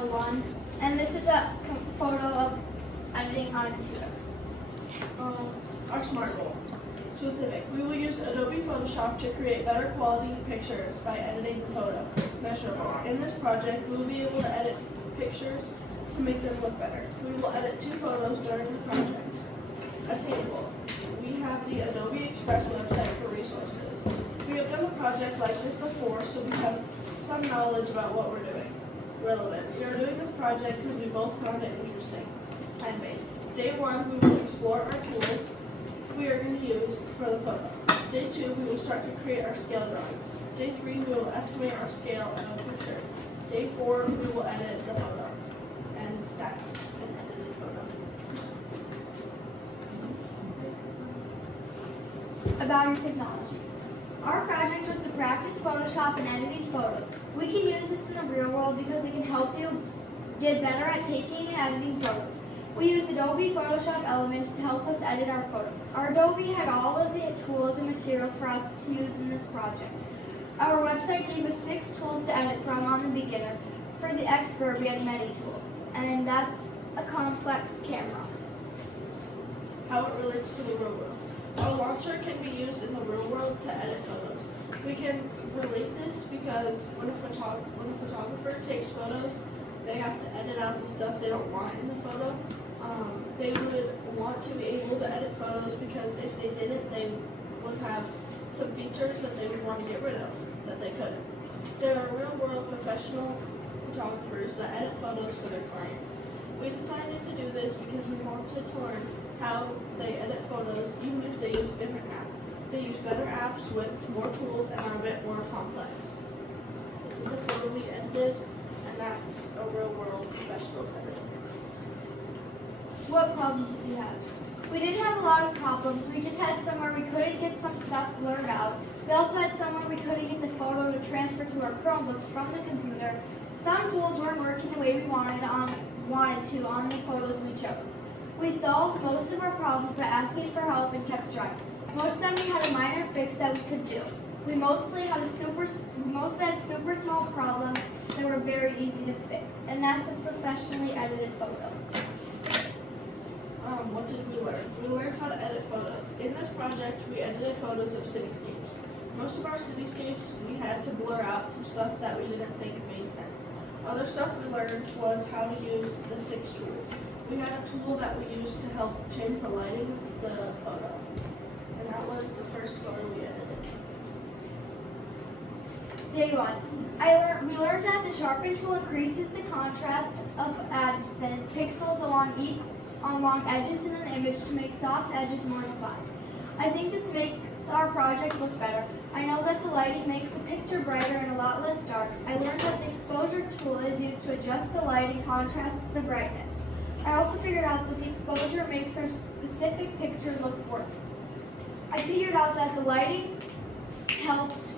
L1, and this is a photo of editing on a computer. Our SMART goal. Specific. We will use Adobe Photoshop to create better quality pictures by editing the photo. Measurable. In this project, we will be able to edit pictures to make them look better. We will edit 2 photos during the project. Attainable. We have the Adobe Express website for resources. We have done a project like this before, so we have some knowledge about what we're doing. Relevant. We are doing this project because we both found it interesting. Time-based. Day 1, we will explore our tools we are going to use for the photos. Day 2, we will start to create our scale drawings. Day 3, we will estimate our scale of a picture. Day 4, we will edit the photo. And that's an edited photo. About your technology. Our project was to practice Photoshop and editing photos. We can use this in the real world because it can help you get better at taking and editing photos. We used Adobe Photoshop Elements to help us edit our photos. Our Adobe had all of the tools and materials for us to use in this project. Our website gave us 6 tools to edit from on the beginner. For the expert, we had many tools, and that's a complex camera. How it relates to the real world. Our launcher can be used in the real world to edit photos. We can relate this because when a photographer takes photos, they have to edit out the stuff they don't want in the photo. They would want to be able to edit photos because if they didn't, they would have some features that they would want to get rid of that they couldn't. There are real-world professional photographers that edit photos for their clients. We decided to do this because we wanted to learn how they edit photos even if they use a different app. They use better apps with more tools and are a bit more complex. This is a photo we edited, and that's a real-world professional edit. What problems did you have? We didn't have a lot of problems. We just had some where we couldn't get some stuff blurred out. We also had some where we couldn't get the photo to transfer to our Chromebooks from the computer. Some tools weren't working the way we wanted to on the photos we chose. We solved most of our problems by asking for help and kept trying. Most of them we had a minor fix that we could do. We mostly had super small problems that were very easy to fix, and that's a professionally edited photo. What did we learn? We learned how to edit photos. In this project, we edited photos of cityscapes. Most of our cityscapes, we had to blur out some stuff that we didn't think made sense. Other stuff we learned was how to use the 6 tools. We had a tool that we used to help change the lighting of the photo. And that was the first photo we edited. Day 1. We learned that the sharpen tool increases the contrast of adjacent pixels along edges in an image to make soft edges more defined. I think this makes our project look better. I know that the lighting makes the picture brighter and a lot less dark. I learned that the exposure tool is used to adjust the lighting contrast to the brightness. I also figured out that the exposure makes our specific picture look worse. I figured out that the lighting helped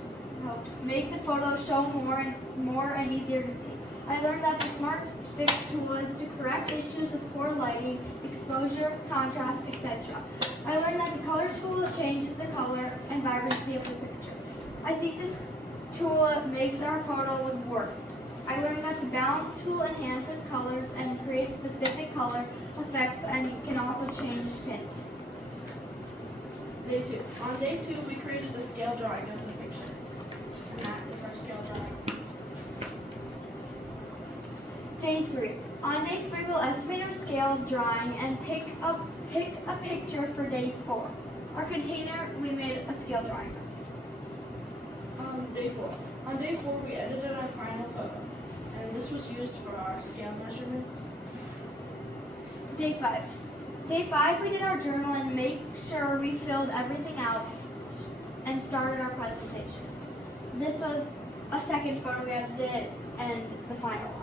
make the photo show more and easier to see. I learned that the Smart Fix tool is to correct issues with poor lighting, exposure, contrast, etc. I learned that the color tool changes the color and vibrancy of the picture. I think this tool makes our photo look worse. I learned that the balance tool enhances colors and creates specific color effects and can also change tint. Day 2. On day 2, we created a scale drawing of the picture. And that is our scale drawing. Day 3. On day 3, we'll estimate our scale of drawing and pick a picture for day 4. Our container, we made a scale drawing of. Day 4. On day 4, we edited our final photo. And this was used for our scale measurements. Day 5. Day 5, we did our journal and made sure we filled everything out and started our presentation. This was a second photo we edited and the final one.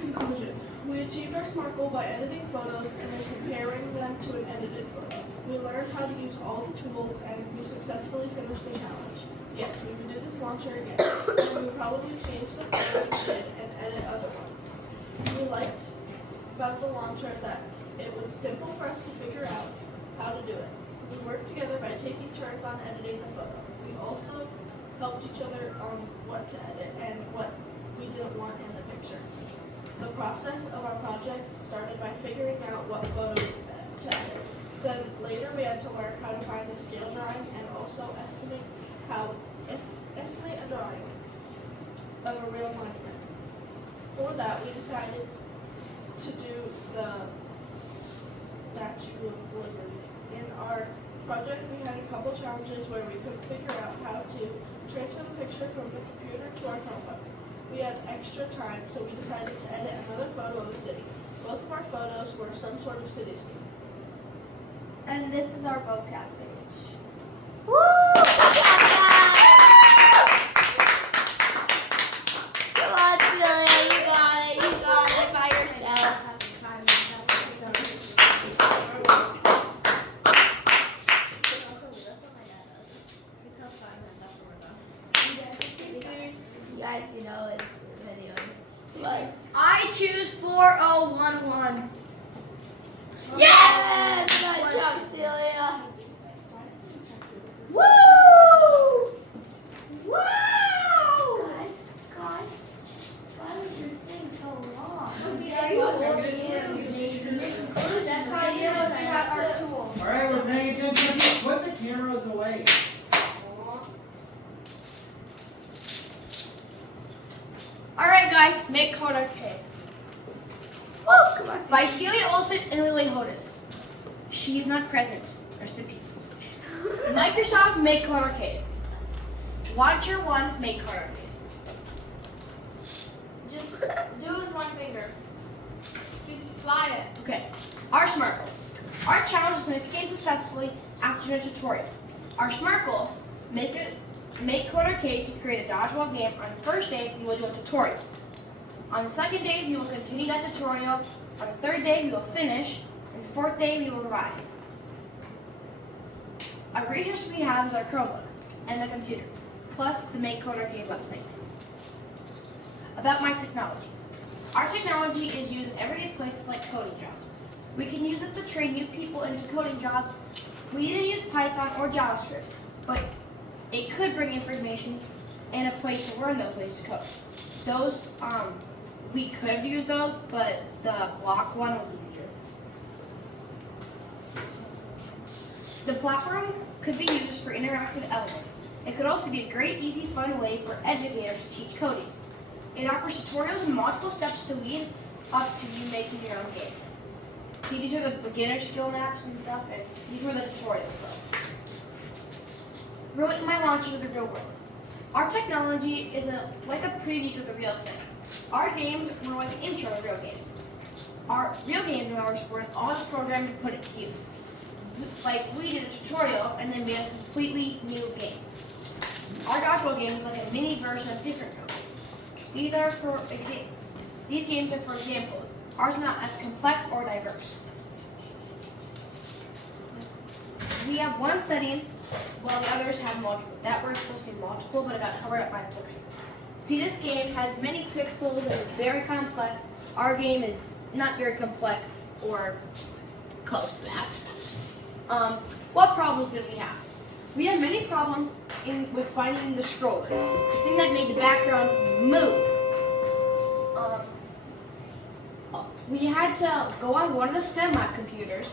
Conclusion. We achieved our SMART goal by editing photos and then comparing them to an edited photo. We learned how to use all the tools and we successfully finished the challenge. Yes, we can do this launcher again. And we would probably change the photo we did and edit other ones. We liked about the launcher that it was simple for us to figure out how to do it. We worked together by taking turns on editing the photo. We also helped each other on what to edit and what we didn't want in the picture. The process of our project started by figuring out what photo to edit. Then later we had to learn how to find a scale drawing and also estimate a drawing of a real monument. For that, we decided to do the Statue of Liberty. In our project, we had a couple challenges where we couldn't figure out how to transfer the picture from the computer to our Chromebook. We had extra time, so we decided to edit another photo of a city. Both of our photos were some sort of cityscape. And this is our vocab page. Woo! Come on, Celia, you got it. You got it by yourself. You guys, you know it's a video. But I choose 4011. yes! Good job, Celia. Woo! Wow! Guys, why was your thing so long? That's how you have to. All right, we're paying attention. Put the cameras away. Alright guys, make Code Arcade. Oh, come on, By Celia Olsen and Lily Hodes. She is not present. Rest in peace. Microsoft Make Code Arcade. Watcher 1 Make Code Arcade. Just do it with one finger. Just slide it. Okay. Our Smart Goal. Our challenge is to make the game successfully after a tutorial. Our Smart Goal, make Code Arcade to create a dodgeball game. On the first day, we will do a tutorial. On the second day, we will continue that tutorial. On the third day, we will finish. And the fourth day, we will revise. A resource we have is our Chromebook and the computer, plus the Make Code Arcade website. About my technology. Our technology is used in everyday places like coding jobs. We can use this to train new people into coding jobs. We didn't use Python or JavaScript, but it could bring information and a place to learn those ways to code. Those, we could use those, but the block one was easier. The platform could be used for interactive elements. It could also be a great, easy, fun way for educators to teach coding. It offers tutorials and multiple steps to lead up to you making your own game. See, these are the beginner skill maps and stuff, and these were the tutorials though. Relate my launch into the real world. Our technology is like a preview to the real thing. Our games were like an intro to real games. Our real games, however, were all programmed to put it to use. Like, we did a tutorial, and then we had a completely new game. Our dodgeball game is like a mini version of different code games. These games are for examples. Ours are not as complex or diverse. We have one setting, while the others have multiple. That was supposed to be multiple, but it got covered up by the pictures. See, this game has many pixels and is very complex. Our game is not very complex or close to that. What problems did we have? We had many problems with finding the stroller, the thing that made the background move. We had to go on one of the STEM lab computers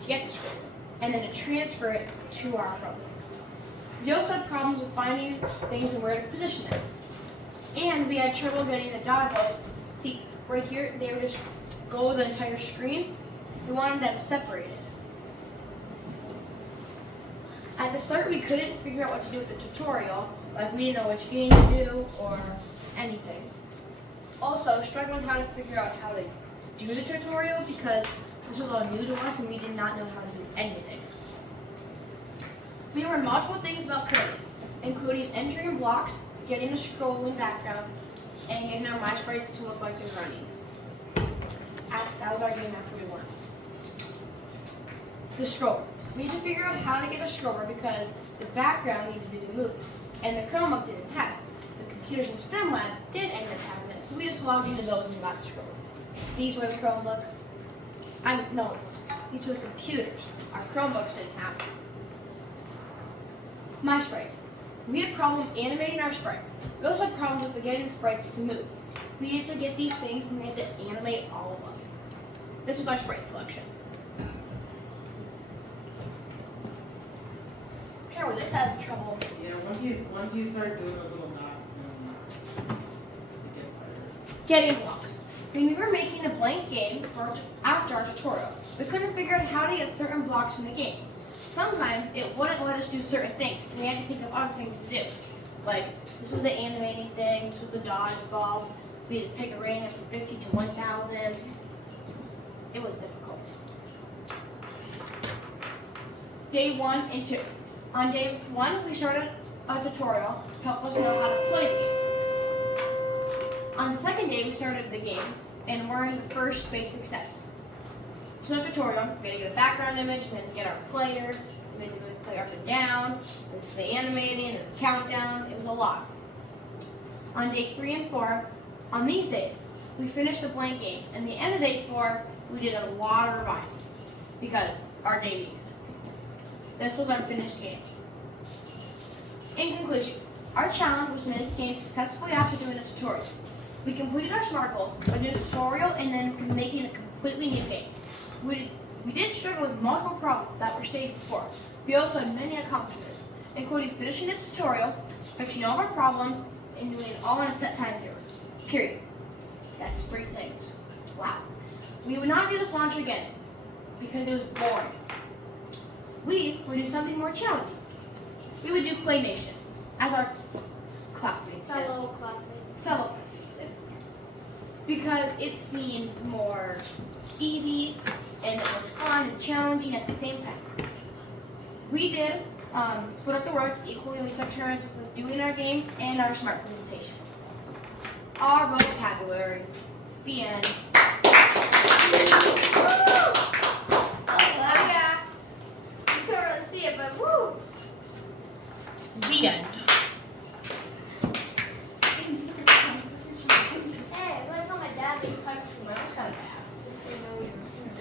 to get the stroller, and then to transfer it to our Chromebooks. We also had problems with finding things and where to position them. And we had trouble getting the dodgeballs. See, right here, they would just go the entire screen. We wanted them separated. At the start, we couldn't figure out what to do with the tutorial, like we didn't know which game to do or anything. Also, struggling how to figure out how to do the tutorial because this was all new to us and we did not know how to do anything. We learned multiple things about coding, including entering blocks, getting a scrolling background, and getting our My Sprites to look like they're running. That was our game after we won. The stroller. We had to figure out how to get a stroller because the background needed to be moved, and the Chromebook didn't have it. The computers in STEM lab did end up having it, so we just logged into those and got the stroller. These were the Chromebooks. No, these were the computers. Our Chromebooks didn't have it. My Sprites. We had problems animating our sprites. We also had problems with getting the sprites to move. We had to get these things and we had to animate all of them. This was our sprite selection. Apparently this has trouble. Yeah, once you start doing those little dots, then it gets better. Getting blocks. When we were making a blank game after our tutorial, we couldn't figure out how to get certain blocks in the game. Sometimes it wouldn't let us do certain things, and we had to think of other things to do. Like, this was the animating thing, this was the dodge ball. We had to pick a rating from 50 to 1,000. It was difficult. Day 1 and 2. On day 1, we started a tutorial to help us know how to play the game. On the second day, we started the game and learned the first basic steps. So the tutorial, we had to get a background image, and then get our player, we had to play up and down, this is the animating, and the countdown, it was a lot. On day 3 and 4, on these days, we finished the blank game, and the end of day 4, we did a lot of revising, because our day needed it. This was our finished game. In conclusion, our challenge was to make the game successfully after doing a tutorial. We completed our SMART goal by doing a tutorial and then making a completely new game. We did struggle with multiple problems that were stated before. We also had many accomplishments, including finishing the tutorial, fixing all of our problems, and doing it all in a set time period. That's 3 things. Wow. We would not do this launch again because it was boring. We would do something more challenging. We would do claymation, as our classmates did. Fellow classmates. Fellow classmates did. Because it seemed more easy and it was fun and challenging at the same time. We did split up the work equally. We took turns with doing our game and our SMART presentation. Our vocabulary. The end. Oh yeah. You couldn't really see it, but woo! The end.